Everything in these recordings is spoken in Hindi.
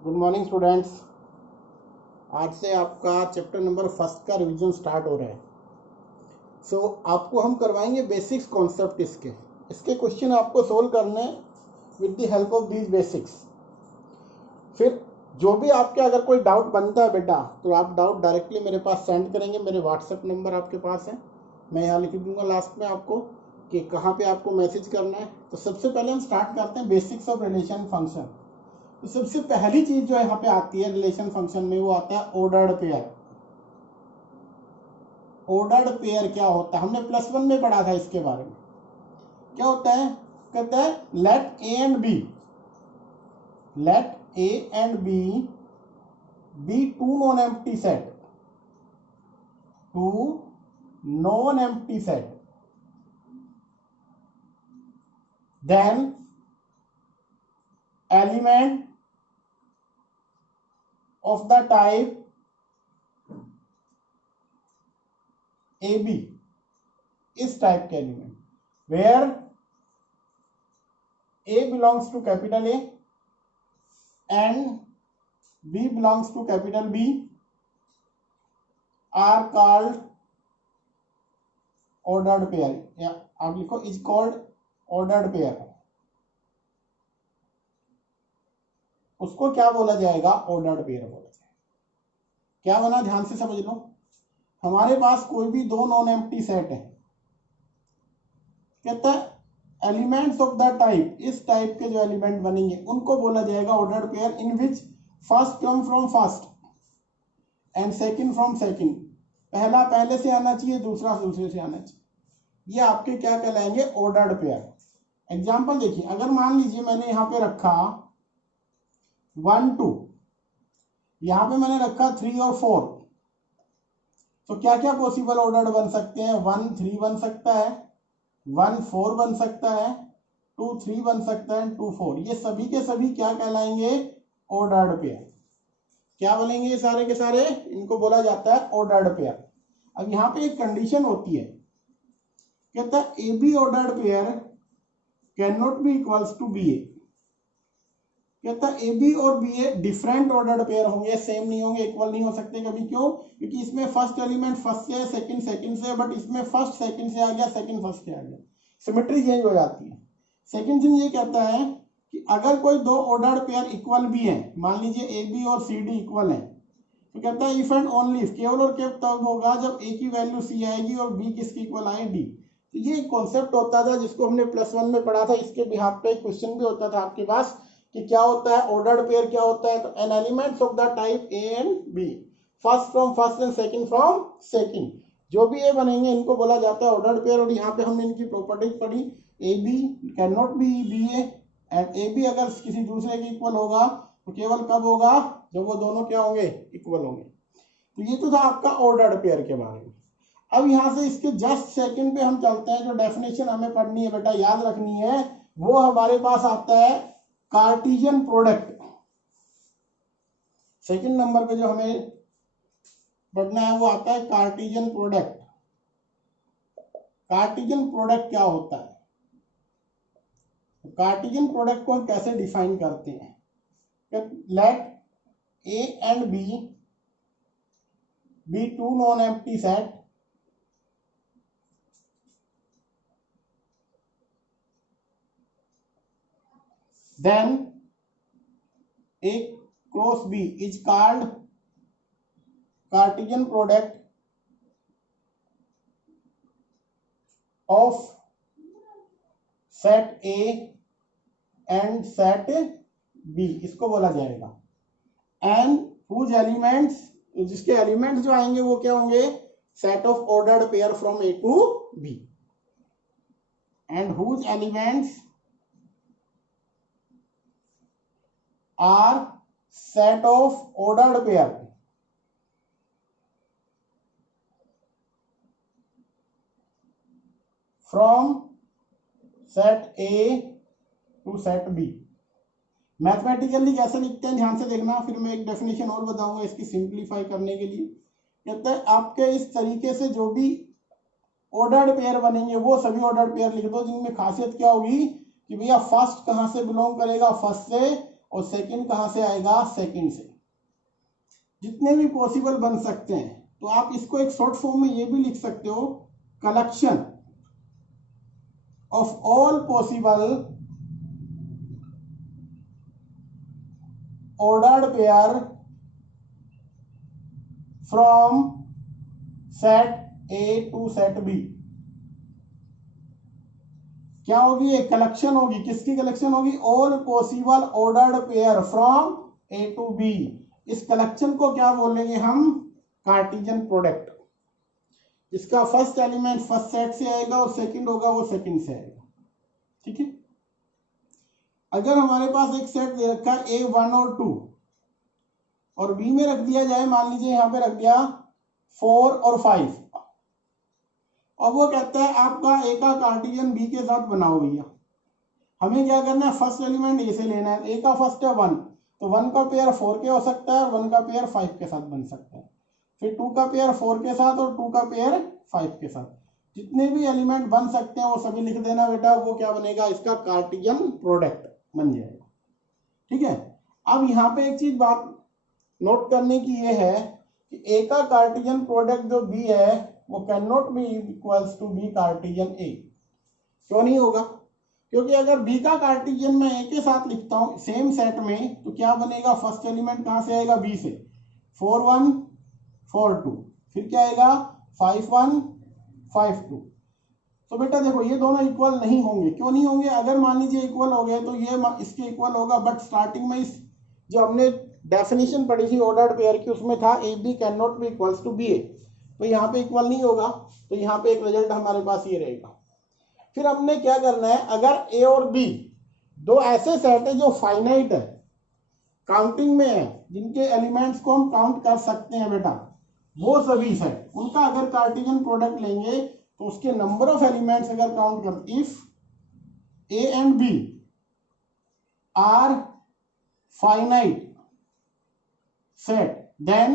Good morning students. आज से आपका चैप्टर नंबर फर्स्ट का रिवीजन स्टार्ट हो रहा है। आपको हम करवाएंगे बेसिक्स कॉन्सेप्ट इसके क्वेश्चन आपको सोल्व करने with the help of these basics. फिर जो भी आपके अगर कोई डाउट बनता है बेटा, तो आप डाउट डायरेक्टली मेरे पास सेंड करेंगे। मेरे व्हाट्सएप नंबर आपके पास है, मैं यहाँ लिख दूंगा लास्ट में आपको कि कहाँ पे आपको मैसेज करना है। तो सबसे पहले हम स्टार्ट करते हैं बेसिक्स ऑफ रिलेशन फंक्शन। तो सबसे पहली चीज जो यहाँ पे आती है रिलेशन फंक्शन में, वो आता है ऑर्डर्ड पेयर। ऑर्डर्ड पेयर क्या होता है, हमने +1 में पढ़ा था इसके बारे में। क्या होता है, कहता है let A and B be two non empty set then element of the type AB, इस टाइप के element where A belongs to capital A and B belongs to capital B are called ordered pair, या आप लिखो is called ordered pair। उसको क्या बोला जाएगा, ऑर्डर्ड पेयर बोला जाएगा। क्या बना, ध्यान से समझ लो। हमारे पास कोई भी दो नॉन एम्प्टी सेट है, कहता है एलिमेंट्स ऑफ द टाइप, इस टाइप के जो एलिमेंट बनेंगे उनको बोला जाएगा ordered pair, in which first come from first and second from second. पहला पहले से आना चाहिए, दूसरा दूसरे से आना चाहिए। ये आपके क्या कहलाएंगे, ऑर्डर्ड पेयर। एग्जाम्पल देखिए, अगर मान लीजिए मैंने यहाँ पे रखा 1 2, यहां पे मैंने रखा 3 और 4, तो क्या क्या पॉसिबल ऑर्डर्ड बन सकते हैं, 1 3 बन सकता है, 1 4 बन सकता है, 2 3 बन सकता है, 2 4। ये सभी के सभी क्या कहलाएंगे, ऑर्डर्ड पेयर। क्या बनेंगे ये सारे के सारे, इनको बोला जाता है ऑर्डर्ड पेयर। अब यहाँ पे एक कंडीशन होती है, कहता है A B ordered pair can not be equals to B A. कहता है ए बी और B A different ordered pair होंगे, सेम नहीं होंगे, इक्वल नहीं हो सकते कभी। क्यों, क्योंकि इसमें फर्स्ट एलिमेंट फर्स्ट से है, सेकंड सेकंड से है, बट इसमें फर्स्ट सेकंड से आ गया, सेकंड फर्स्ट से आ गया, सिमेट्री चेंज हो जाती है। सेकंड थिंग ये कहता है कि अगर कोई दो ऑर्डर्ड पेयर इक्वल भी है, मान लीजिए ए बी और सी डी इक्वल है, तो कहता है इफ एंड ओनली इफ, केवल और केवल तब होगा जब ए की वैल्यू सी आएगी और बी किसकी इक्वल आए, डी। तो ये एक कॉन्सेप्ट होता था जिसको हमने +1 में पढ़ा था। इसके बिहाफ पे क्वेश्चन भी होता था आपके पास कि क्या होता है ऑर्डर्ड पेयर, क्या होता है। तो n elements of the type A and B, first from first and second from second, जो भी ए बनेंगे इनको बोला जाता है ऑर्डर्ड पेयर। और यहाँ पे हमने इनकी प्रॉपर्टीज पढ़ी, A B can not be B A, and A B अगर किसी दूसरे के इक्वल होगा तो केवल कब होगा, जब वो दोनों क्या होंगे, इक्वल होंगे। तो ये तो था आपका ऑर्डर्ड पेयर के बारे में। अब यहाँ से इसके जस्ट सेकंड पे हम चलते हैं। जो डेफिनेशन हमें पढ़नी है बेटा, याद रखनी है, वो हमारे पास आता है कार्टेशियन प्रोडक्ट। सेकंड नंबर पे जो हमें पढ़ना है वो आता है कार्टेशियन प्रोडक्ट। कार्टेशियन प्रोडक्ट क्या होता है, कार्टेशियन प्रोडक्ट को हम कैसे डिफाइन करते हैं, let A and B two non empty set then A cross B is called Cartesian product of set A and set B, इसको बोला जाएगा। and whose elements, जिसके एलिमेंट्स जो आएंगे वो क्या होंगे, set of ordered pair from A to B, and whose elements are set of ordered pair from set A to set B। Mathematically कैसे लिखते हैं ध्यान से देखना, फिर मैं एक डेफिनेशन और बताऊंगा इसकी सिंप्लीफाई करने के लिए। कहते हैं आपके इस तरीके से जो भी ऑर्डर्ड पेयर बनेंगे वो सभी ऑर्डर्ड पेयर लिख दो, जिनमें खासियत क्या होगी कि भैया फर्स्ट कहां से बिलोंग करेगा, फर्स्ट से, और सेकंड कहाँ से आएगा, सेकंड से। जितने भी पॉसिबल बन सकते हैं, तो आप इसको एक शॉर्ट फॉर्म में ये भी लिख सकते हो, collection of all possible ordered pair from set A to set B। क्या होगी, एक कलेक्शन होगी, किसकी कलेक्शन होगी, all possible ordered pair from A to B। इस कलेक्शन को क्या बोलेंगे हम, कार्टेशियन प्रोडक्ट। इसका फर्स्ट एलिमेंट फर्स्ट सेट से आएगा और सेकंड होगा वो सेकंड से आएगा। ठीक है। अगर हमारे पास एक सेट दे रखा है A1 और 2 और B में रख दिया जाए, मान लीजिए यहां पे रख दिया 4 और 5, और वो कहता है आपका A का कार्टेशियन B के साथ बनाओ भैया। हमें क्या करना है, फर्स्ट एलिमेंट A से लेना है। A का फर्स्ट है 1, तो 1 का पेयर 4 के हो सकता है और 1 का पेयर 5 के साथ बन सकता है। फिर 2 का पेयर 4 के साथ और 2 का पेयर 5 के साथ। जितने भी एलिमेंट बन सकते हैं वो सभी लिख देना बेटा, वो क्या बनेगा, इसका कार्टेशियन प्रोडक्ट बन जाएगा। ठीक है। अब यहाँ पे एक चीज बात नोट करने की ये है कि A का कार्टेशियन प्रोडक्ट जो B है वो can not be equals to B Cartesian A। क्यों नहीं होगा, क्योंकि अगर B का कार्टेशियन मैं A के साथ लिखता हूं सेम सेट में, तो क्या बनेगा, फर्स्ट एलिमेंट कहां से आएगा, B से। 4 1 4 2, फिर क्या आएगा 5 1 5 2। तो बेटा देखो ये दोनों इक्वल नहीं होंगे। क्यों नहीं होंगे, अगर मान लीजिए इक्वल हो गए तो ये इसके इक्वल होगा, बट स्टार्टिंग में इस जो हमने डेफिनेशन पढ़ी थी ऑर्डर्ड पेयर की, उसमें था AB can not be equals to BA, तो यहाँ पे इक्वल नहीं होगा, तो यहाँ पे एक रिजल्ट हमारे पास ये रहेगा। फिर हमने क्या करना है, अगर A और B दो ऐसे सेट है जो फाइनाइट है, काउंटिंग में है, जिनके एलिमेंट्स को हम काउंट कर सकते हैं बेटा, वो सभी सेट, उनका अगर कार्टेशियन प्रोडक्ट लेंगे तो उसके नंबर ऑफ एलिमेंट्स अगर काउंट कर, if A and B are finite set, then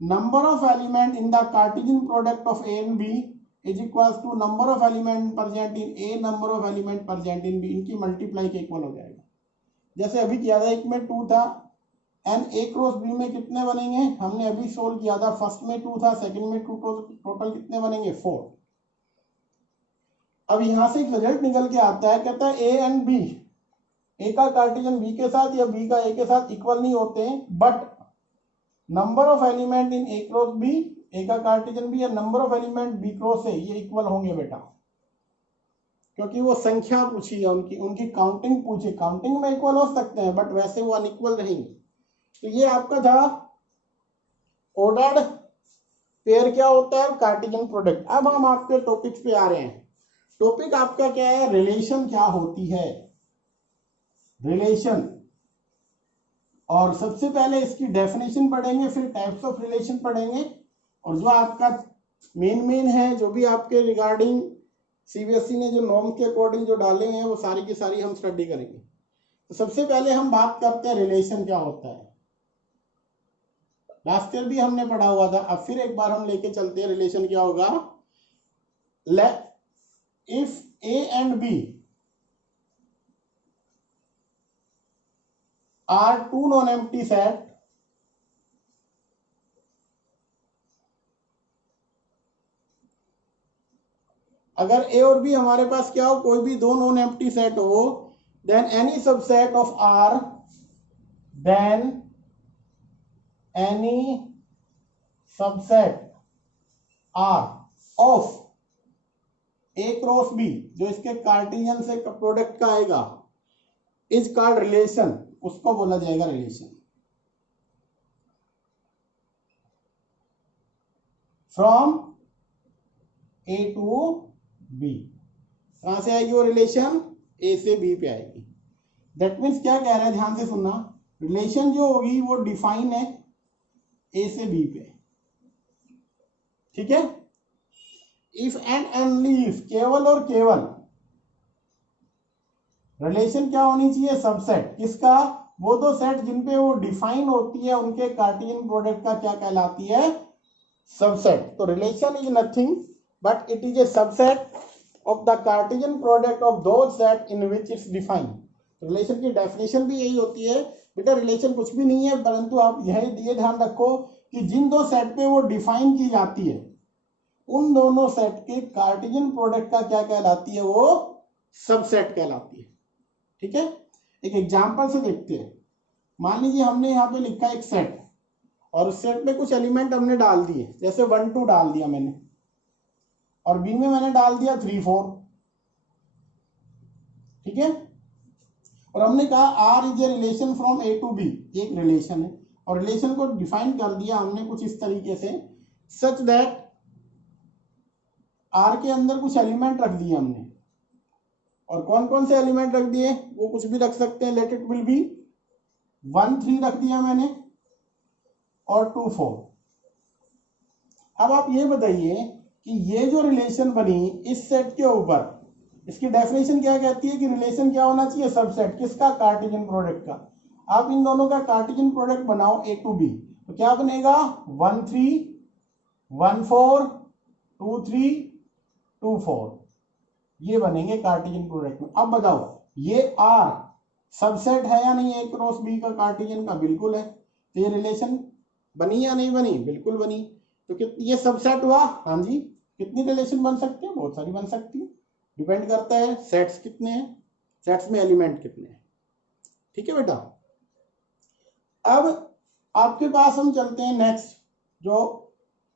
number of element in the Cartesian product of A and B is equals to number of element present in A, number of element present in B, इनकी मल्टीप्लाई के इक्वल हो जाएगा। जैसे अभी किया था, एक में 2 था, एंड A क्रॉस B में कितने बनेंगे, हमने अभी सोल्व किया था, फर्स्ट में 2 था, सेकंड में 2, टोटल कितने बनेंगे 4। अब यहां से एक रिजल्ट निकल के आता है, कहता है A and B, A का कार्टेशियन B के साथ या B का A के साथ इक्वल नहीं होते हैं, but number of element in A cross B, A का कार्टेशियन B या number of element B cross A, ये इक्वल होंगे बेटा, क्योंकि वो संख्या पूछी है उनकी काउंटिंग पूछी। काउंटिंग में इक्वल हो सकते हैं बट वैसे वो अनइक्वल रहेंगे। तो ये आपका था ऑर्डर्ड पेयर क्या होता है, कार्टेशियन प्रोडक्ट। अब हम आपके टॉपिक्स पे आ रहे हैं। टॉपिक आपका क्या है, रिलेशन क्या होती है, रिलेशन। और सबसे पहले इसकी डेफिनेशन पढ़ेंगे, फिर टाइप्स ऑफ रिलेशन पढ़ेंगे, और जो आपका मेन है, जो भी आपके रिगार्डिंग CBSE ने जो नॉर्म के अकॉर्डिंग जो डाले हैं वो सारी की सारी हम स्टडी करेंगे। तो सबसे पहले हम बात करते हैं रिलेशन क्या होता है। लास्ट ईयर भी हमने पढ़ा हुआ था, अब फिर एक बार हम लेके चलते हैं। रिलेशन क्या होगा, if A and B are two non-empty set, अगर A और B हमारे पास क्या हो, कोई भी दो नॉन एम्प्टी सेट हो, then any subset of R, then any subset R of A cross B, जो इसके कार्टेशियन से प्रोडक्ट का आएगा, इज कॉल्ड रिलेशन, उसको बोला जाएगा relation. From A to B, कहां से आएगी वो रिलेशन, A से B पे आएगी। दैट मीन्स क्या कह रहा है, ध्यान से सुनना, रिलेशन जो होगी वो डिफाइन है A से B पे। ठीक है। इफ एंड ओनली इफ, केवल और केवल, रिलेशन क्या होनी चाहिए, सबसेट। किसका, वो दो सेट जिन पे वो डिफाइन होती है, उनके कार्टेशियन प्रोडक्ट का क्या कहलाती है, सबसेट। तो relation is nothing but it is a subset of the Cartesian product of those set in which it's defined। Relation की डेफिनेशन भी यही होती है बेटा, रिलेशन कुछ भी नहीं है, परंतु आप ये ध्यान रखो कि जिन दो सेट पे वो डिफाइन की जाती है उन दोनों सेट के कार्टेशियन प्रोडक्ट का क्या कहलाती है, वो सबसेट कहलाती है। ठीक है, एक एग्जांपल से देखते हैं। मान लीजिए हमने यहाँ पे लिखा एक सेट और उस सेट में कुछ एलिमेंट हमने डाल दिए, जैसे 1 2 डाल दिया मैंने, और बी में मैंने डाल दिया 3 4। ठीक है, और हमने कहा R is a relation from A to B, एक रिलेशन है, और रिलेशन को डिफाइन कर दिया हमने कुछ इस तरीके से, सच दैट आर के अंदर कुछ एलिमेंट रख दिए हमने, और कौन कौन से एलिमेंट रख दिए, वो कुछ भी रख सकते हैं, लेट इट विल बी 1 3 रख दिया मैंने और 2 4। अब आप ये बताइए कि ये जो रिलेशन बनी इस सेट के ऊपर, इसकी डेफिनेशन क्या कहती है कि रिलेशन क्या होना चाहिए, सबसेट किसका, कार्टेशियन प्रोडक्ट का। आप इन दोनों का कार्टेशियन प्रोडक्ट बनाओ ए टू बी, तो क्या बनेगा 1 3 1 4 2 3 2 4, ये बनेंगे कार्टेशियन प्रोडक्ट में। अब बताओ ये आर सबसेट है या नहीं, ए क्रॉस बी का कार्टेशियन का, बिल्कुल है। तो ये रिलेशन बनी या नहीं बनी, बिल्कुल बनी। तो ये सबसेट हुआ, हाँ जी। कितनी रिलेशन बन सकती है, बहुत सारी बन सकती है, डिपेंड करता है सेट्स कितने हैं, सेट्स में एलिमेंट कितने हैं। ठीक है बेटा, अब आपके पास हम चलते हैं नेक्स्ट, जो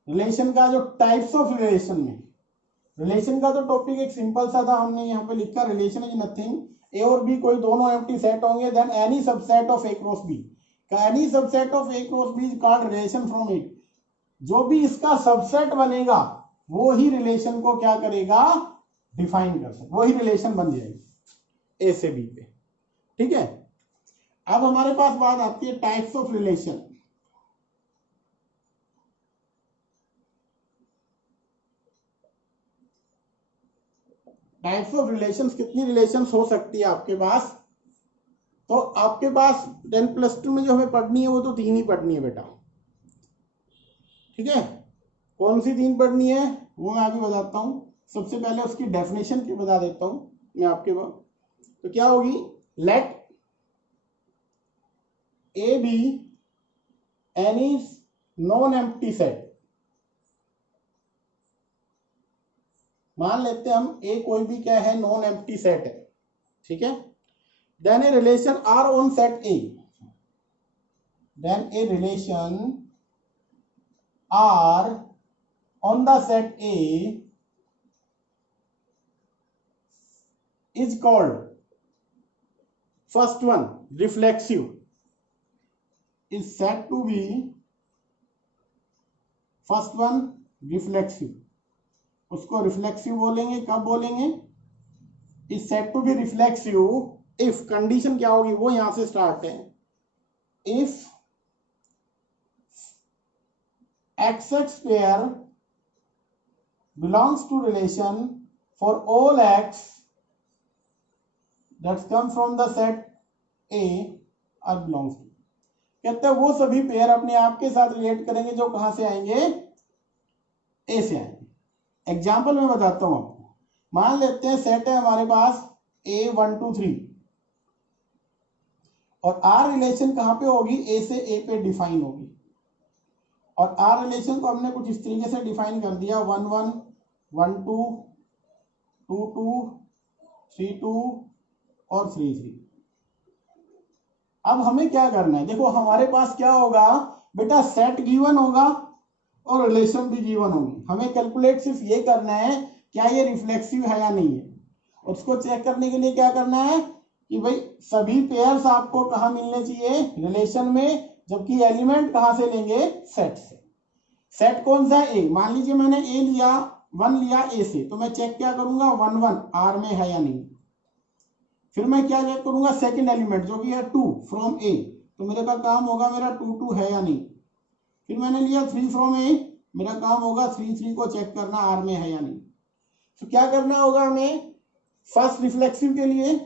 रिलेशन का जो टाइप्स ऑफ रिलेशन में, रिलेशन का तो टॉपिक एक सिंपल सा था, हमने यहाँ पे लिखा रिलेशन इज नथिंग, ए और बी कोई दोनों एम्प्टी सेट होंगे, then any subset of A cross B, any subset of A cross B is called relation from it. जो भी इसका सबसेट बनेगा वो ही रिलेशन को क्या करेगा, डिफाइन कर सकते, वही रिलेशन बन जाएगी ए से बी पे। ठीक है, अब हमारे पास बात आती है types of relation. Types of relations, कितनी रिलेशंस हो सकती है आपके पास, तो आपके पास 10+2 में जो हमें पढ़नी है वो तो 3 ही पढ़नी है बेटा। ठीक है, कौन सी 3 पढ़नी है वो मैं अभी बताता हूं। सबसे पहले उसकी डेफिनेशन की बता देता हूं मैं आपके पास, तो क्या होगी, let A B any non empty set, मान लेते हैं हम ए कोई भी क्या है, नॉन एम्प्टी सेट है। ठीक है, then a relation R on set A, then a relation R on the set A is called, first one reflexive, is said to be, first one reflexive, उसको रिफ्लेक्सिव बोलेंगे, कब बोलेंगे, is said to be reflexive if, condition क्या होगी वो यहां से स्टार्ट है, if XX pair belongs to relation for all X that come from the set A or belongs to, कहते हैं वो सभी पेयर अपने आप के साथ रिलेट करेंगे जो कहां से आएंगे, ए से आएंगे। एग्जाम्पल में बताता हूं आपको, मान लेते हैं सेट है हमारे पास A 1 2 3, और आर रिलेशन कहां पे होगी, ए से ए पे डिफाइन होगी, और आर रिलेशन को हमने कुछ इस तरीके से डिफाइन कर दिया, 1 1 1 2 2 2 3 2 और 3 3। अब हमें क्या करना है, देखो हमारे पास क्या होगा बेटा, सेट गिवन होगा और रिलेशन भी गिवन होगी। हमें कैलकुलेट सिर्फ ये करना है क्या ये रिफ्लेक्सिव है या नहीं है, और उसको चेक करने के लिए क्या करना है कि भाई सभी पेयर्स आपको कहाँ मिलने चाहिए, रिलेशन में, जबकि एलिमेंट कहां से लेंगे, सेट से। सेट कौन सा है, ए, मान लीजिए मैंने ए लिया, 1 लिया ए से, तो मैं चेक क्या करूंगा, 1 1 आर में है या नहीं। फिर मैं क्या चेक करूंगा, सेकंड एलिमेंट जो कि है 2 फ्रॉम ए, तो मेरे का काम होगा मेरा 2 2 है या नहीं। फिर मैंने लिया 3 फ्रॉम ए, मेरा काम होगा 3 3 को चेक करना आर में है या नहीं। तो क्या करना होगा हमें, फर्स्ट रिफ्लेक्सिव के लिए,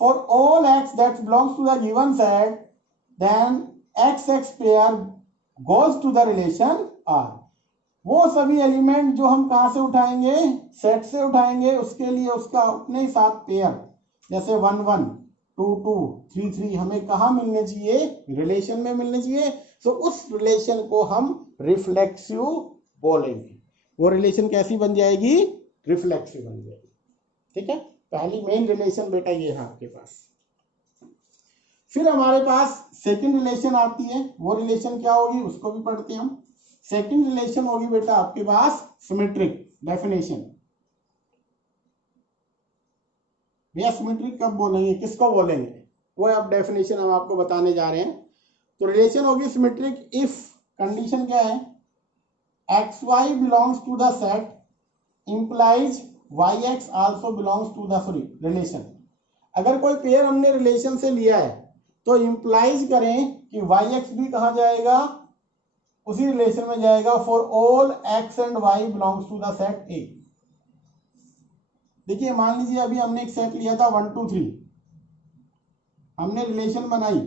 for all x that belongs to the given set then x x pair goes to the relation R. वो सभी एलिमेंट जो हम कहां से उठाएंगे, सेट से उठाएंगे, उसके लिए उसका अपने साथ पेयर, जैसे 1 1 2 2 3 3 हमें कहाँ मिलने चाहिए, रिलेशन में मिलने चाहिए। सो उस रिलेशन को हम रिफ्लेक्सिव बोलेंगे। वो रिलेशन कैसी बन जाएगी, रिफ्लेक्सिव बन जाएगी। ठीक है, पहली मेन रिलेशन बेटा ये है आपके पास। फिर हमारे पास सेकंड रिलेशन आती है, वो रिलेशन क्या होगी उसको भी पढ़ते हैं हम। सेकंड रिलेशन होगी बेटा आपके पास सिमेट्रिक। डेफिनेशन, भैया सिमेट्रिक कब बोलेंगे, किसको बोलेंगे, वो अब डेफिनेशन हम आपको बताने जा रहे हैं। तो रिलेशन होगी सिमेट्रिक इफ, कंडीशन क्या है, x y belongs to the set implies y x also belongs to the relation. अगर कोई पेयर हमने रिलेशन से लिया है तो इंप्लाइज करें कि वाई एक्स भी कहा जाएगा, उसी रिलेशन में जाएगा for all x and y belongs to the set A. देखिए मान लीजिए अभी हमने एक सेट लिया था 1 2 3, हमने रिलेशन बनाई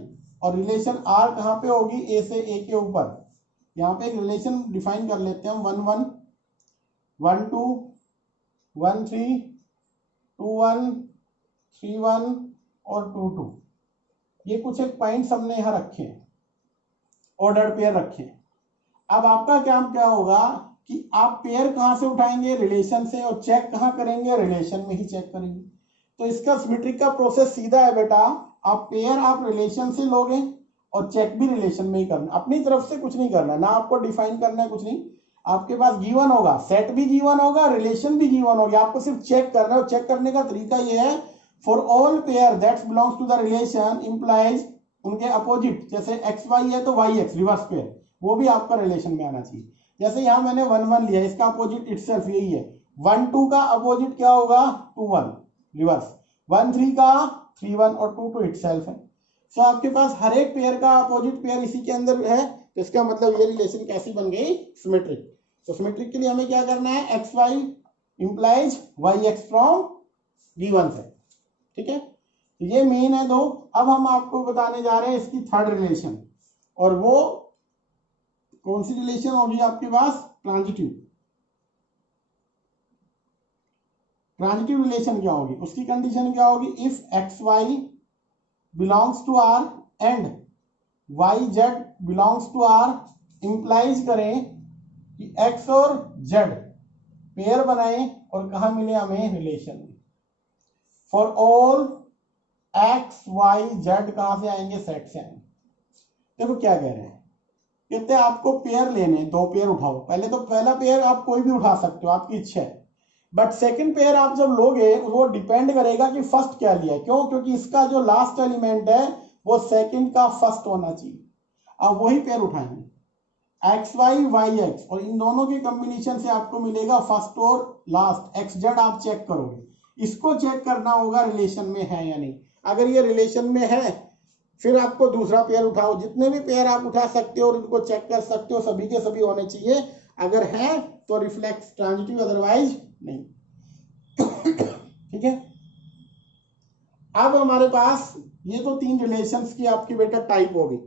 और रिलेशन आर कहाँ पे होगी, ए से ए के ऊपर। यहाँ पे एक रिलेशन डिफाइन कर लेते हैं हम 1 1 1 2 1 3 2 1 3 1 और 2 2। ये कुछ एक पॉइंट्स हमने यहाँ रखे हैं, ऑर्डर पेयर रखे हैं। अब आपका काम क्या होगा कि आप पेयर कहाँ से उठाएंगे, रिलेशन से, और चेक कहाँ करेंगे, रिलेशन में ही चेक करेंगे। तो इसका सिमेट्रिक का प्रोसेस सीधा है बेटा, आप पेयर आप रिलेशन से लोगे और चेक भी रिलेशन में ही करना, अपनी तरफ से कुछ नहीं करना, ना आपको डिफाइन करना है कुछ नहीं। आपके पास गिवन होगा, सेट भी गिवन होगा, रिलेशन भी गिवन होगा, आपको सिर्फ चेक करना है। चेक करने का तरीका ये है, for all pair that belongs to the relation implies, उनके अपोजिट, जैसे एक्स वाई है तो वाई एक्स रिवर्स पेयर, वो भी आपका रिलेशन में आना चाहिए। जैसे यहां मैंने 1 1 लिया, इसका अपोजिट इटसेल्फ यही है। 1 2 का अपोजिट क्या होगा, 2 1 रिवर्स। 1 3 का 3 1 और 2 2 इटसेल्फ है। सो आपके पास हर एक पेयर का अपोजिट पेयर इसी के अंदर है, तो इसका मतलब ये रिलेशन कैसी बन गई, सिमेट्रिक। तो सिमेट्रिक के लिए हमें क्या करना है, x y implies y x from given से। ठीक है, तो ये मेन है दो। अब हम आपको बताने जा रहे हैं इसकी थर्ड रिलेशन, और वो कौन सी रिलेशन होगी आपके पास, ट्रांजिटिव। ट्रांजिटिव रिलेशन क्या होगी, उसकी कंडीशन क्या होगी, if x y belongs to R and y z belongs to R, implies करें कि एक्स और जेड पेयर बनाए और कहा मिले हमें, रिलेशन में। For all x y z कहां से आएंगे, सेट से आएंगे। देखो क्या कह रहे हैं, कहते हैं आपको पेयर लेने, दो पेयर उठाओ। पहले तो पहला पेयर आप कोई भी उठा सकते हो, आपकी इच्छा है, बट सेकंड पेयर आप जब लोगे वो डिपेंड करेगा कि फर्स्ट क्या लिया है। क्यों, क्योंकि इसका जो लास्ट एलिमेंट है वो सेकंड का फर्स्ट होना चाहिए। अब वही पेयर उठाएंगे, एक्स वाई वाई एक्स, और इन दोनों के कॉम्बिनेशन से आपको मिलेगा फर्स्ट और लास्ट, एक्स जेड आप चेक करोगे। इसको चेक करना होगा रिलेशन में है या नहीं। अगर ये रिलेशन में है फिर आपको दूसरा पेयर उठाओ, जितने भी पेयर आप उठा सकते हो और उनको चेक कर सकते हो, सभी के सभी होने चाहिए। अगर है तो रिफ्लेक्स ट्रांजिटिव, अदरवाइज नहीं। ठीक है, अब हमारे पास ये तो 3 रिलेशंस की आपकी बेटा टाइप होगी।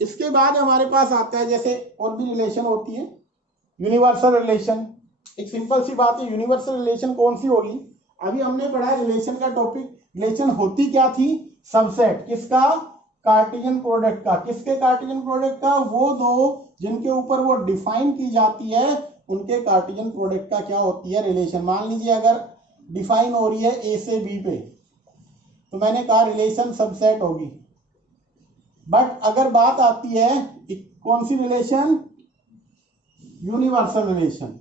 इसके बाद हमारे पास आता है, जैसे और भी रिलेशन होती है, यूनिवर्सल रिलेशन। एक सिंपल सी बात है, यूनिवर्सल रिलेशन कौन सी होगी, अभी हमने पढ़ा है रिलेशन का टॉपिक। रिलेशन होती क्या थी, सबसेट किसका, कार्टेशियन प्रोडक्ट का। किसके कार्टेशियन प्रोडक्ट का, वो दो जिनके ऊपर वो डिफाइन की जाती है उनके कार्टेशियन प्रोडक्ट का क्या होती है, रिलेशन। मान लीजिए अगर डिफाइन हो रही है ए से बी पे, तो मैंने कहा रिलेशन सबसेट होगी। बट अगर बात आती है कौन सी relation, universal relation.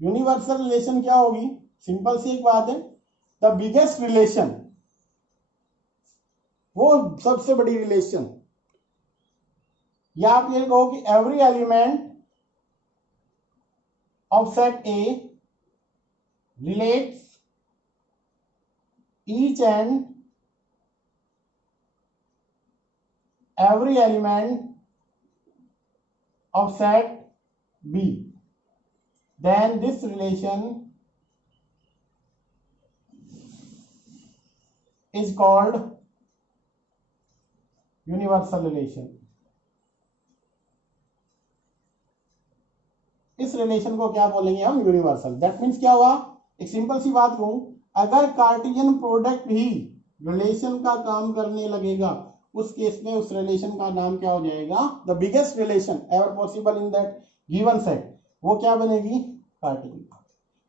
Universal relation क्या होगी, सिंपल सी एक बात है, द बिगेस्ट रिलेशन, वो सबसे बड़ी रिलेशन। या आप ये कहो कि every element of set A relates each and every element of set B, then this relation is called universal relation. इस रिलेशन को क्या बोलेंगे हम, यूनिवर्सल। दैट मीन्स क्या हुआ, एक सिंपल सी बात कहूं, अगर कार्टेशियन प्रोडक्ट ही रिलेशन का काम करने लगेगा, उस केस में उस रिलेशन का नाम क्या हो जाएगा? The biggest relation ever possible in that given set, वो क्या बनेगी? कार्टेशियन।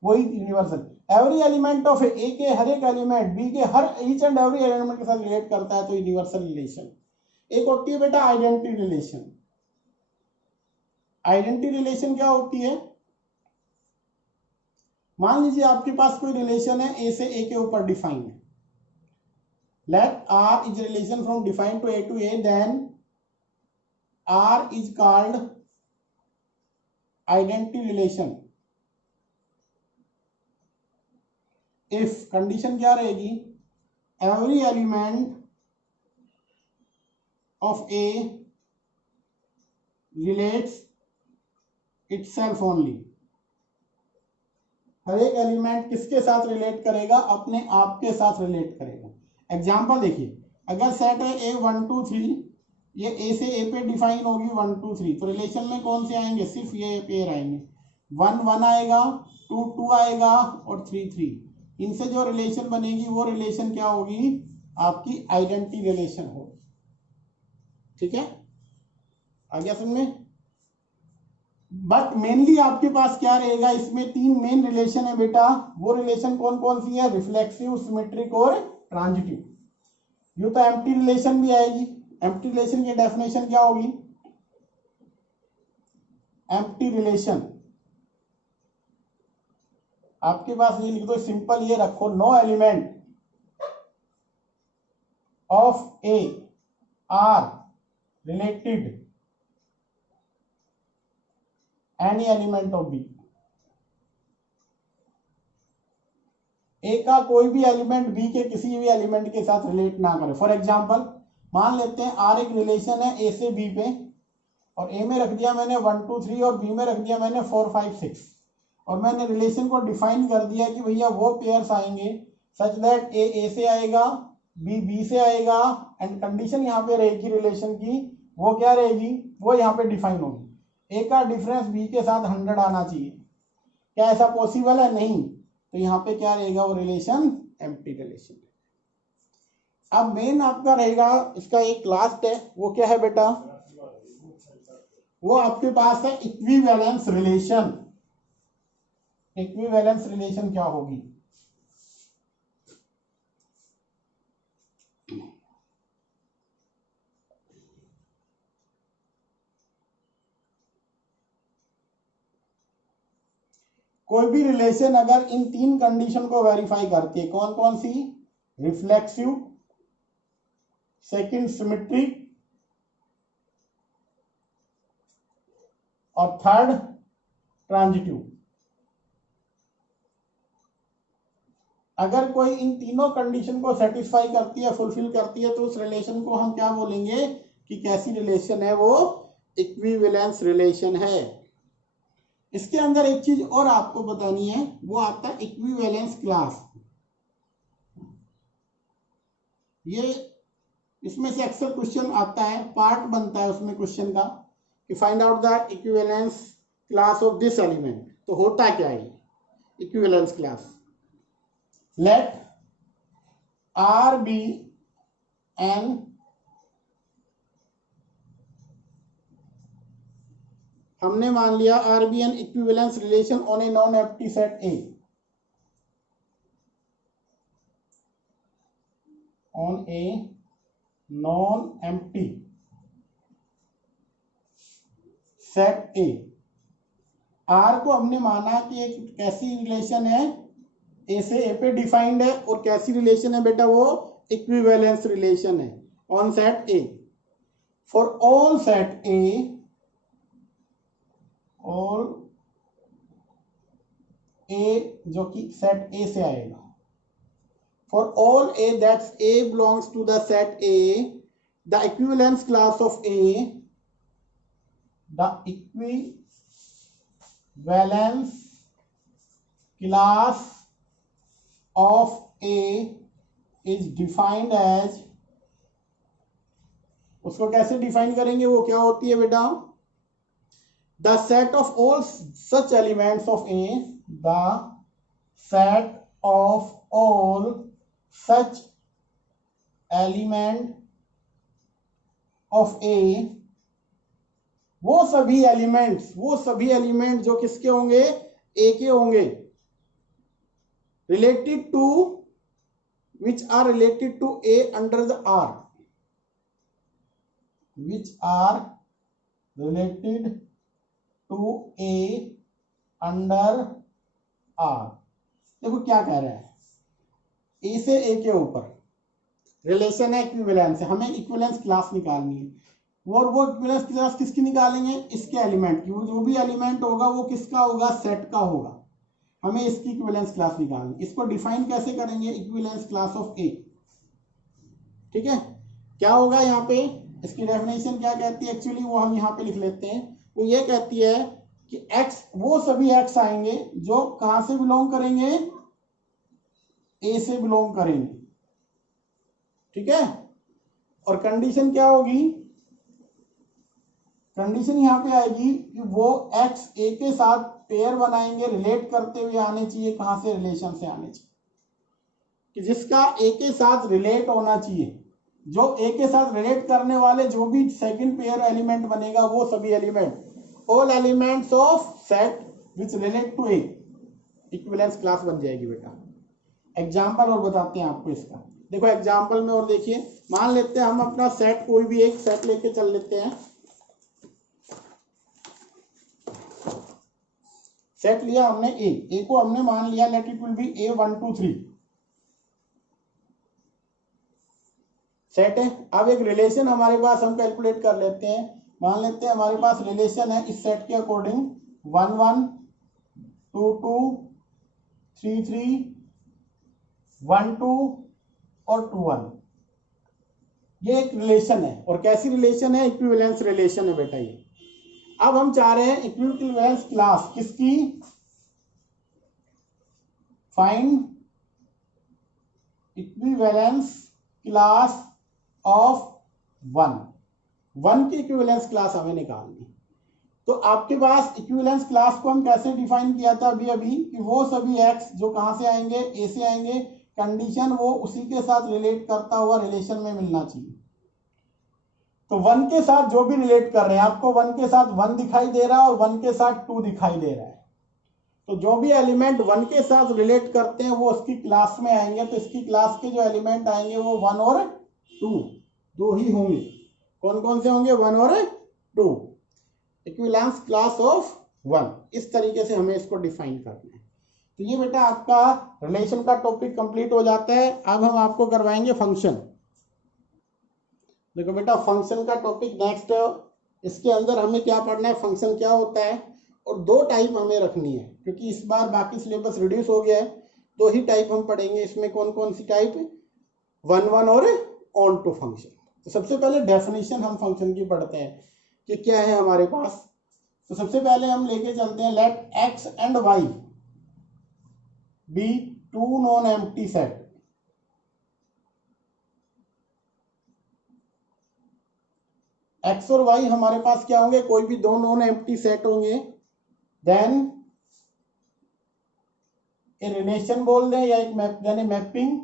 वही यूनिवर्सल, एवरी एलिमेंट ऑफ ए के हर एक एलिमेंट बी के हर ईच एंड एवरी एलिमेंट के साथ रिलेट करता है, तो यूनिवर्सल रिलेशन। एक होती है बेटा आइडेंटिटी रिलेशन। आइडेंटिटी रिलेशन क्या होती है? मान लीजिए आपके पास कोई रिलेशन है, ए से ए के ऊपर डिफाइन है। Let R is relation from define to A, then R is called identity relation if condition क्या रहेगी? Every element of A relates itself only. हर एक एलिमेंट किसके साथ रिलेट करेगा? अपने आप के साथ रिलेट करेगा। एग्जांपल देखिए, अगर सेट है ए 1 2 3, ये ए से ए पे डिफाइन होगी 1 2 3, तो रिलेशन में कौन से आएंगे? सिर्फ ये पेयर आएंगे। 1 1 आएगा, 2 2 आएगा और 3 3। इनसे जो रिलेशन बनेगी वो रिलेशन क्या होगी? आपकी आइडेंटिटी रिलेशन होगी। ठीक है, आ गया समझ में? बट मेनली आपके पास क्या रहेगा? इसमें 3 मेन रिलेशन है बेटा। वो रिलेशन कौन कौन सी है? रिफ्लेक्सिव, सिमेट्रिक और ट्रांजिटिव। यूं तो एम्प्टी रिलेशन भी आएगी। एम्प्टी रिलेशन की डेफिनेशन क्या होगी? एम्प्टी रिलेशन आपके पास ये लिख दो, सिंपल ये रखो, no element of A are related any element of B. A का कोई भी एलिमेंट बी के किसी भी एलिमेंट के साथ रिलेट ना करे। फॉर एग्जांपल मान लेते हैं आर एक रिलेशन है ए से बी पे, और ए में रख दिया मैंने 1 2 3 और बी में रख दिया मैंने 4 5 6, और मैंने रिलेशन को डिफाइन कर दिया कि भैया वो पेयर्स आएंगे सच दैट ए से आएगा, बी से आएगा, एंड कंडीशन यहाँ पे रहेगी रिलेशन की, वो क्या रहेगी? वो यहाँ पे डिफाइन होगी। ए का डिफरेंस बी के साथ 100 आना चाहिए। क्या ऐसा पॉसिबल है? नहीं। तो यहाँ पे क्या रहेगा? वो रिलेशन एम्प्टी रिलेशन। अब मेन आपका रहेगा इसका एक लास्ट है, वो क्या है बेटा? वो आपके पास है इक्विवेलेंस रिलेशन। इक्विवेलेंस रिलेशन क्या होगी? कोई भी रिलेशन अगर इन 3 कंडीशन को वेरीफाई करती है, कौन कौन सी? रिफ्लेक्सिव, सेकंड सिमेट्रिक और थर्ड ट्रांजिटिव। अगर कोई इन तीनों कंडीशन को सेटिस्फाई करती है, फुलफिल करती है, तो उस रिलेशन को हम क्या बोलेंगे कि कैसी रिलेशन है? वो इक्विवेलेंस रिलेशन है। इसके अंदर एक चीज और आपको बतानी है, वो आता है इक्विवेलेंस क्लास। ये इसमें से अक्सर क्वेश्चन आता है, पार्ट बनता है उसमें क्वेश्चन का कि find out the equivalence class of this element. तो होता क्या है equivalence class? Let R be an हमने मान लिया R be an equivalence relation on a non empty set A, on a non empty set A. R को हमने माना कि एक कैसी रिलेशन है? ए से ए पे डिफाइंड है, और कैसी रिलेशन है बेटा? वो इक्विवेलेंस रिलेशन है on set A. For all set A, और ए जो कि सेट ए से आएगा, for all A that's A belongs to the set A, the equivalence class of A, the equivalence class of A is defined as, उसको कैसे डिफाइन करेंगे? वो क्या होती है बेटा? The set of all such elements of A, the set of all such element of A, वो सभी एलिमेंट जो किसके होंगे, A के होंगे, related to which are related to A under the R, which are related to A under R। देखो क्या कह रहा है, ए से ए के ऊपर रिलेशन है इक्विवेलेंस है, हमें इक्विवेलेंस क्लास निकालनी है, और वो इक्विवेलेंस क्लास किसकी निकालेंगे, इसके एलिमेंट की। वो जो भी एलिमेंट होगा वो किसका होगा, सेट का होगा। हमें इसकी इक्विवेलेंस क्लास निकालनी। इसको डिफाइन कैसे करेंगे, इक्विवेलेंस क्लास ऑफ ए। ठीक है, क्या होगा यहाँ पे, इसकी डेफिनेशन क्या कहती है, एक्चुअली वो हम यहाँ पे लिख लेते हैं। वो ये कहती है कि एक्स, वो सभी एक्स आएंगे जो कहां से बिलोंग करेंगे, ए से बिलोंग करेंगे। ठीक है, और कंडीशन क्या होगी, कंडीशन यहां पे आएगी कि वो एक्स ए के साथ पेयर बनाएंगे, रिलेट करते हुए आने चाहिए। कहां से, रिलेशन से आने चाहिए, कि जिसका ए के साथ रिलेट होना चाहिए। जो ए के साथ रिलेट करने वाले जो भी सेकंड पेयर एलिमेंट बनेगा, वो सभी element, all elements of set which relate to A, equivalence class बन जाएगी बेटा। एग्जाम्पल और बताते हैं आपको इसका। देखो एग्जाम्पल में और देखिए, मान लेते हैं हम अपना सेट, कोई भी एक सेट लेके चल लेते हैं। सेट लिया हमने ए को हमने मान लिया let it will be A1 2 3 set है। अब एक रिलेशन हमारे पास हम कैलकुलेट कर लेते हैं। मान लेते हैं हमारे पास रिलेशन है इस सेट के अकॉर्डिंग 1 1 2 2 3 3 1 2 और 2 1। ये एक रिलेशन है, और कैसी रिलेशन है, इक्विवेलेंस रिलेशन है बेटा ये। अब हम चाह रहे हैं इक्विवेलेंस क्लास किसकी, फाइंड इक्विवेलेंस क्लास ऑफ 1 की इक्विवेलेंस क्लास हमें निकालनी। तो आपके पास इक्विवेलेंस क्लास को हम कैसे डिफाइन किया था अभी कि वो सभी एक्स जो कहां से आएंगे, ए से आएंगे, कंडीशन वो उसी के साथ रिलेट करता हुआ रिलेशन में मिलना चाहिए। तो 1 के साथ जो भी रिलेट कर रहे हैं, आपको 1 के साथ 1 दिखाई दे रहा है और 1 के साथ 2 दिखाई दे रहा है। तो जो भी एलिमेंट 1 के साथ रिलेट करते हैं वो उसकी क्लास में आएंगे। तो इसकी क्लास के जो एलिमेंट आएंगे वो 1 और 2, दो ही होंगे। कौन कौन से होंगे, 1 और 2, इक्विवेलेंस क्लास ऑफ 1। इस तरीके से हमें इसको डिफाइन करना है। तो ये बेटा आपका रिलेशन का टॉपिक कंप्लीट हो जाता है। अब हम आपको करवाएंगे फंक्शन। देखो बेटा फंक्शन का टॉपिक नेक्स्ट, इसके अंदर हमें क्या पढ़ना है, फंक्शन क्या होता है, और 2 टाइप हमें रखनी है क्योंकि इस बार बाकी सिलेबस रिड्यूस हो गया है। 2 ही टाइप हम पढ़ेंगे। इसमें कौन कौन सी टाइप, 1 1 और ऑन टू फंक्शन। तो सबसे पहले डेफिनेशन हम फंक्शन की पढ़ते हैं कि क्या है हमारे पास। तो सबसे पहले हम लेके चलते हैं, let X and Y be 2 non empty set. X और वाई हमारे पास क्या होंगे, कोई भी 2 नॉन एम्प्टी सेट होंगे। देन ए रिलेशन बोल दें या एक मैप, यानी mapping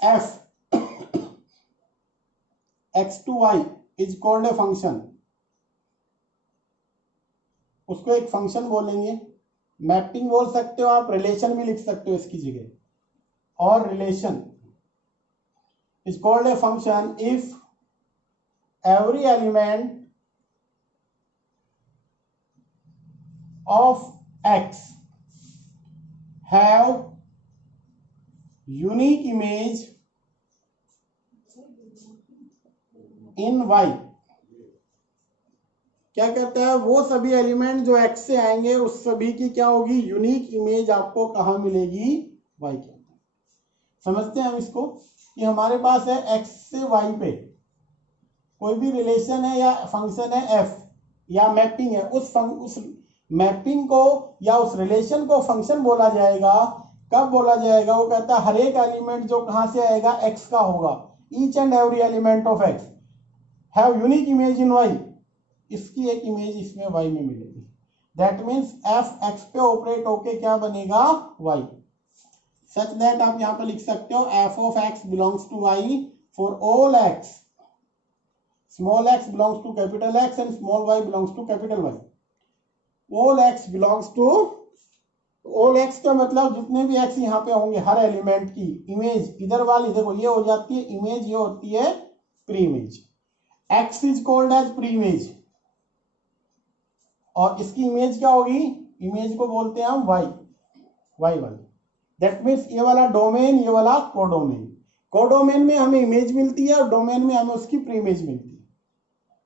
f X to Y is called a function. उसको एक फंक्शन बोलेंगे। मैपिंग बोल सकते हो आप, रिलेशन भी लिख सकते हो इसकी जगह। और relation is called a function if every element of x have unique image in y। क्या कहता है, वो सभी एलिमेंट जो x से आएंगे उस सभी की क्या होगी, यूनिक इमेज आपको कहां मिलेगी, y के। समझते हैं हम इसको कि हमारे पास है x से y पे कोई भी रिलेशन है या फंक्शन है f या मैपिंग है। उस मैपिंग को या उस रिलेशन को फंक्शन बोला जाएगा। कब बोला जाएगा, वो कहता है हर एक एलिमेंट जो कहां से आएगा, x का होगा। Each and every element of x have unique image in y। इसकी एक इमेज इसमें y में मिलेगी। दैट मीन्स एफ एक्स पे ऑपरेट होके क्या बनेगा वाई, सच दैट आप यहां पे लिख सकते हो f of X belongs to Y for all X, small x belongs to capital X and small y belongs to capital Y. All X belongs to, all X का मतलब जितने भी एक्स यहाँ पे होंगे हर एलिमेंट की इमेज इधर वाली देखो ये हो जाती है इमेज, ये होती है pre image. X is called as pre image और इसकी इमेज क्या होगी, इमेज को बोलते हैं हम वाई, वाई वाली। दैट मीन्स ये वाला डोमेन, ये वाला कोडोमेन, कोडोमेन में हमें इमेज मिलती है और डोमेन में हमें उसकी प्री इमेज मिलती है।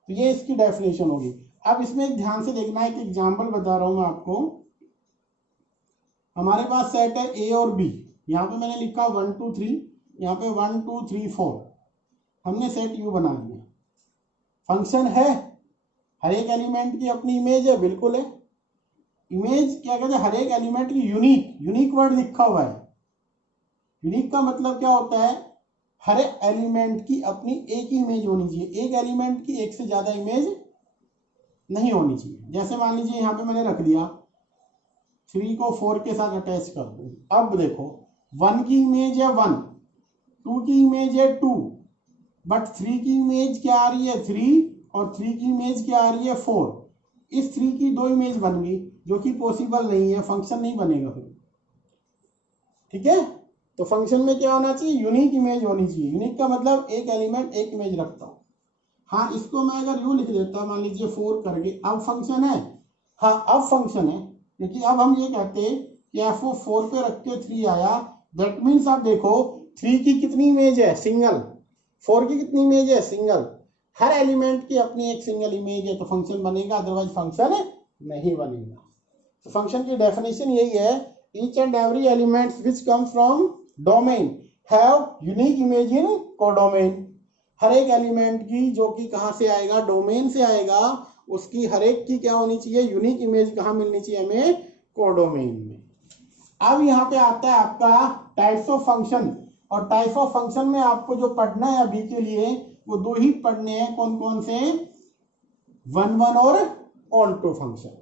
तो ये इसकी डेफिनेशन होगी। अब इसमें एक ध्यान से देखना है, एक एग्जांपल बता रहा हूं मैं आपको। हमारे पास सेट है ए और बी, यहाँ पे मैंने लिखा 1 2 3, यहाँ पे 1 2 3 4, हमने सेट यू बना लिया। फंक्शन है, हर एक एलिमेंट की अपनी इमेज है, बिल्कुल है। इमेज क्या कहते हैं, हर एक एलिमेंट की यूनिक, यूनिक वर्ड लिखा हुआ है। यूनिक का मतलब क्या होता है, हर एक एलिमेंट की अपनी एक ही इमेज होनी चाहिए, एक एलिमेंट की एक से ज्यादा इमेज नहीं होनी चाहिए। जैसे मान लीजिए यहाँ पे मैंने रख दिया 3 को 4 के साथ अटैच कर दूं, अब देखो 1 की इमेज है 1, 2 की इमेज है 2, बट 3 की इमेज क्या आ रही है 3 और 3 की इमेज क्या आ रही है 4। इस 3 की 2 इमेज बन गई, जो कि पॉसिबल नहीं है, फंक्शन नहीं बनेगा फिर। ठीक है, तो फंक्शन में क्या होना चाहिए, यूनिक इमेज होनी चाहिए। यूनिक का मतलब एक एलिमेंट एक इमेज रखता हूं। हाँ, इसको मैं अगर यूं लिख देता, मान लीजिए 4 करके, अब फंक्शन है, हाँ अब फंक्शन है, क्योंकि अब हम ये कहते हैं कि एफ ओ 4 पे रख के 3 आया। दैट मीन्स आप देखो 3 की कितनी इमेज है, सिंगल, 4 की कितनी इमेज है, सिंगल। हर एलिमेंट की अपनी एक सिंगल इमेज है तो फंक्शन बनेगा, अदरवाइज फंक्शन नहीं बनेगा। तो फंक्शन की डेफिनेशन यही है, each and every elements which come from domain have unique image in codomain. हर एक एलिमेंट की जो कि कहां से आएगा, डोमेन से आएगा, उसकी हर एक की क्या होनी चाहिए, यूनिक इमेज कहां मिलनी चाहिए हमें, कोडोमेन में। अब यहाँ पे आता है आपका टाइप्स ऑफ फंक्शन, और टाइप ऑफ फंक्शन में आपको जो पढ़ना है अभी के लिए वो 2 ही पढ़ने हैं, कौन कौन से, 1 1 और ऑन टू फंक्शन।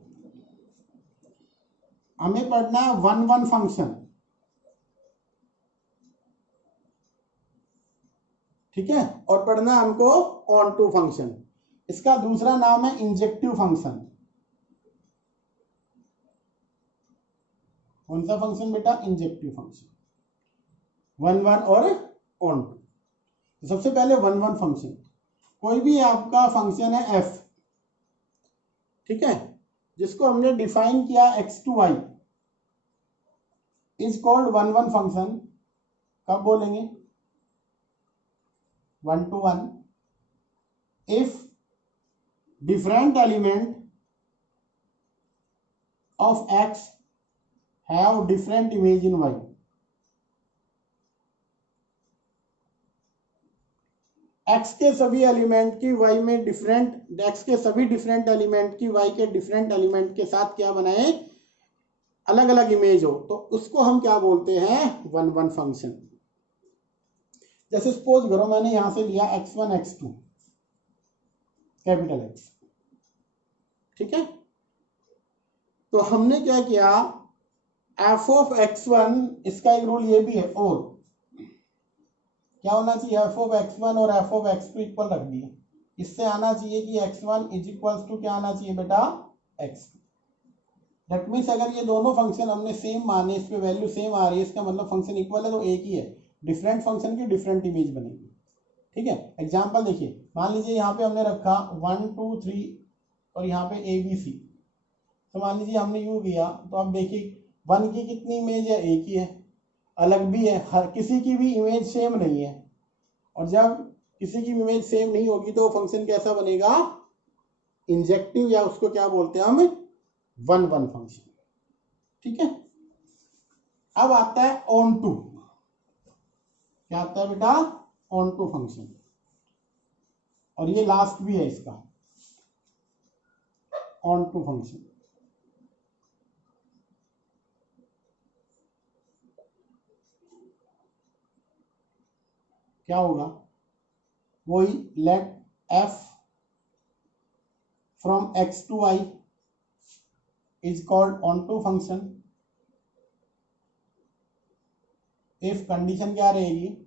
हमें पढ़ना है 1 1 फंक्शन, ठीक है, और पढ़ना हमको ऑन टू फंक्शन। इसका दूसरा नाम है इंजेक्टिव फंक्शन। कौन सा फंक्शन बेटा, इंजेक्टिव फंक्शन, 1 1 और ऑन टू। तो सबसे पहले 1 1 फंक्शन, कोई भी आपका फंक्शन है एफ, ठीक है, जिसको हमने डिफाइन किया x to y, is called 1 1 फंक्शन। कब बोलेंगे, 1 to 1 if different element of x have different image in y। x के सभी एलिमेंट की y में डिफरेंट, x के सभी डिफरेंट एलिमेंट की y के डिफरेंट एलिमेंट के साथ क्या बनाए, अलग अलग इमेज हो, तो उसको हम क्या बोलते हैं, 1 1 फंक्शन। जैसे सपोज करो मैंने यहां से लिया x1 x2 कैपिटल X, ठीक है, तो हमने क्या किया, f ऑफ x1, इसका एक रूल ये भी है, और क्या होना चाहिए, f ऑफ x1 और f ऑफ x2 इक्वल रख दिए। इससे आना चाहिए कि x1 इज इक्वल्स टू क्या आना चाहिए बेटा, x2। दैट मीन्स अगर ये दोनों फंक्शन हमने सेम माने, इस पे वैल्यू सेम आ रही है, इसका मतलब फंक्शन इक्वल है, तो एक ही है। डिफरेंट फंक्शन की डिफरेंट इमेज बनेगी, ठीक है। एग्जांपल देखिए, मान लीजिए यहाँ पे हमने रखा 1 2 3 और यहाँ पे ABC, तो मान लीजिए हमने यूं किया, तो अब देखिए 1 की कितनी इमेज है, एक ही है, अलग भी है, हर किसी की भी इमेज सेम नहीं है। और जब किसी की इमेज सेम नहीं होगी तो फंक्शन कैसा बनेगा, इंजेक्टिव, या उसको क्या बोलते हैं हम, 1 1 फंक्शन, ठीक है। अब आता है ऑन टू, क्या आता है बेटा, ऑन टू फंक्शन, और ये लास्ट भी है इसका, ऑन टू फंक्शन। क्या होगा, वही let f from x to y is called onto function if condition क्या रहेगी,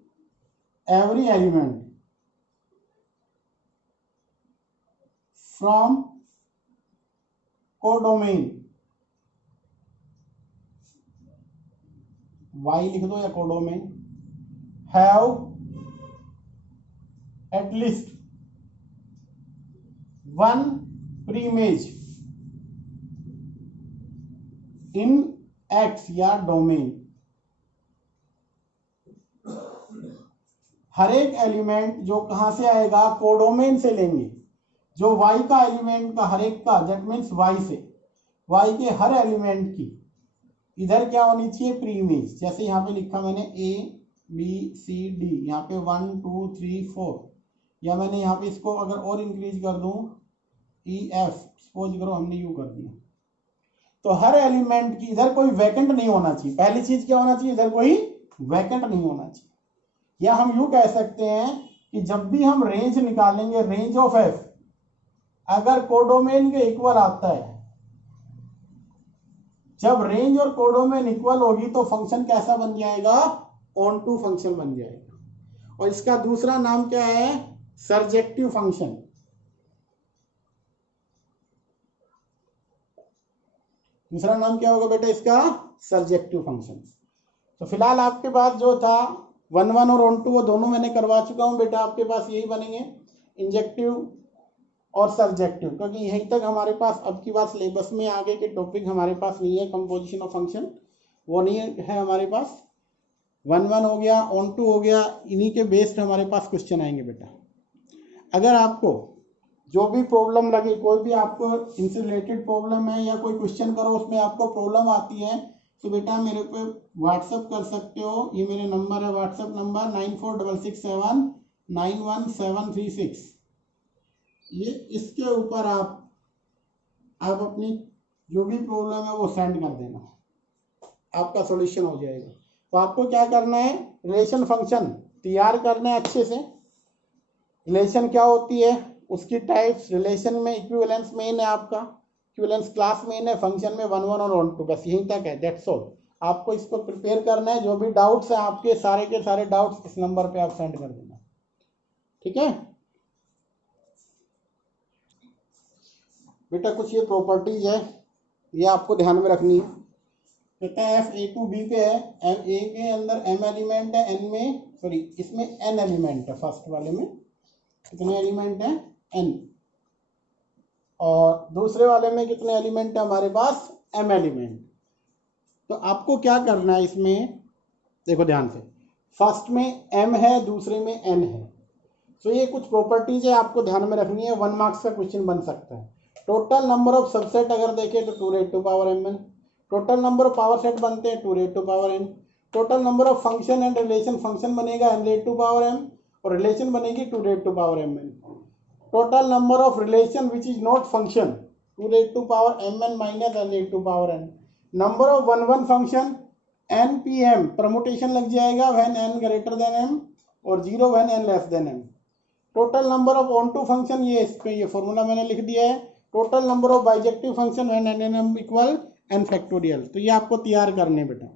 every element from codomain y लिख दो या codomain have at least one preimage in X या डोमेन। हर एक एलिमेंट जो कहां से आएगा, कोडोमेन से लेंगे। जो y का एलिमेंट का हर एक का, दैट मीन्स y से, y के हर एलिमेंट की इधर क्या होनी चाहिए, प्री इमेज। जैसे यहाँ पे लिखा मैंने a b c d, यहाँ पे 1 2 3 4, या मैंने यहाँ पे इसको अगर और इंक्रीज कर दूं e f, सपोज करो हमने यू कर दिया, तो हर एलिमेंट की इधर कोई वैकेंट नहीं होना चाहिए। पहली चीज क्या होना चाहिए, इधर कोई वैकेंट नहीं होना चाहिए। या हम यूं कह सकते हैं कि जब भी हम रेंज निकालेंगे, रेंज ऑफ एफ अगर कोडोमेन के इक्वल आता है, जब रेंज और कोडोमेन इक्वल होगी तो फंक्शन कैसा बन जाएगा, ऑन टू फंक्शन बन जाएगा। और इसका दूसरा नाम क्या है, सर्जेक्टिव फंक्शन। दूसरा नाम क्या होगा बेटा इसका, सर्जेक्टिव फंक्शन। तो फिलहाल आपके पास जो था 1 1 और ऑन टू, वो दोनों मैंने करवा चुका हूं बेटा। आपके पास यही बनेंगे, इंजेक्टिव और सर्जेक्टिव, क्योंकि यहीं तक हमारे पास अब की बात सिलेबस में आगे के टॉपिक हमारे पास नहीं है। कंपोजिशन ऑफ फंक्शन वो नहीं है हमारे पास। 1 1 हो गया, ऑन टू हो गया, इन्हीं के बेस्ड हमारे पास क्वेश्चन आएंगे बेटा। अगर आपको जो भी प्रॉब्लम लगे, कोई भी आपको इनसे रिलेटेड प्रॉब्लम है या कोई क्वेश्चन करो उसमें आपको प्रॉब्लम आती है, तो बेटा मेरे पे व्हाट्सएप कर सकते हो। ये मेरे नंबर है, व्हाट्सएप नंबर 9466791736। ये इसके ऊपर आप अपनी जो भी प्रॉब्लम है वो सेंड कर देना, आपका सॉल्यूशन हो जाएगा। तो आपको क्या करना है, रिलेशन फंक्शन तैयार करना है अच्छे से। रिलेशन क्या होती है, उसकी टाइप्स, रिलेशन में इक्विवेलेंस मेन है, आपका इक्विवेलेंस क्लास मेन है, फंक्शन में 1 1 और ऑन टू, बस यहीं तक है, दैट्स ऑल। आपको इसको प्रिपेयर करना है। जो भी डाउट्स हैं आपके, सारे के सारे डाउट्स इस नंबर पे आप सेंड कर देना, ठीक है बेटा। कुछ ये प्रॉपर्टीज है, ये आपको ध्यान में रखनी है। कहते हैं एफ ए टू बी पे है, ए के अंदर m एलिमेंट है, n में सॉरी इसमें n एलिमेंट है। फर्स्ट वाले में कितने एलिमेंट है, n, और दूसरे वाले में कितने एलिमेंट है हमारे पास, m एलिमेंट। तो आपको क्या करना है इसमें, देखो ध्यान से, फर्स्ट में m है, दूसरे में n है। तो ये कुछ प्रॉपर्टीज है आपको ध्यान में रखनी है, 1 मार्क्स का क्वेश्चन बन सकता है। टोटल नंबर ऑफ सबसेट अगर देखें तो 2 raised to power mn। Total number of power set बनते हैं 2 raised to power n। Total number of function and relation, function बनेगा n raised to power m और रिलेशन बनेगी 2 raised to power mn। Total number of relation which is not function 2 raised to power mn minus n raised to power n। Number of 1 1 function npm, permutation लग जाएगा when n greater than m और 0 when n less than m। Total number of onto function, ये इस पे ये फॉर्मूला मैंने लिख दिया है। Total number of bijective function when n n m equal n factorial. तो ये आपको तैयार करने बेटा।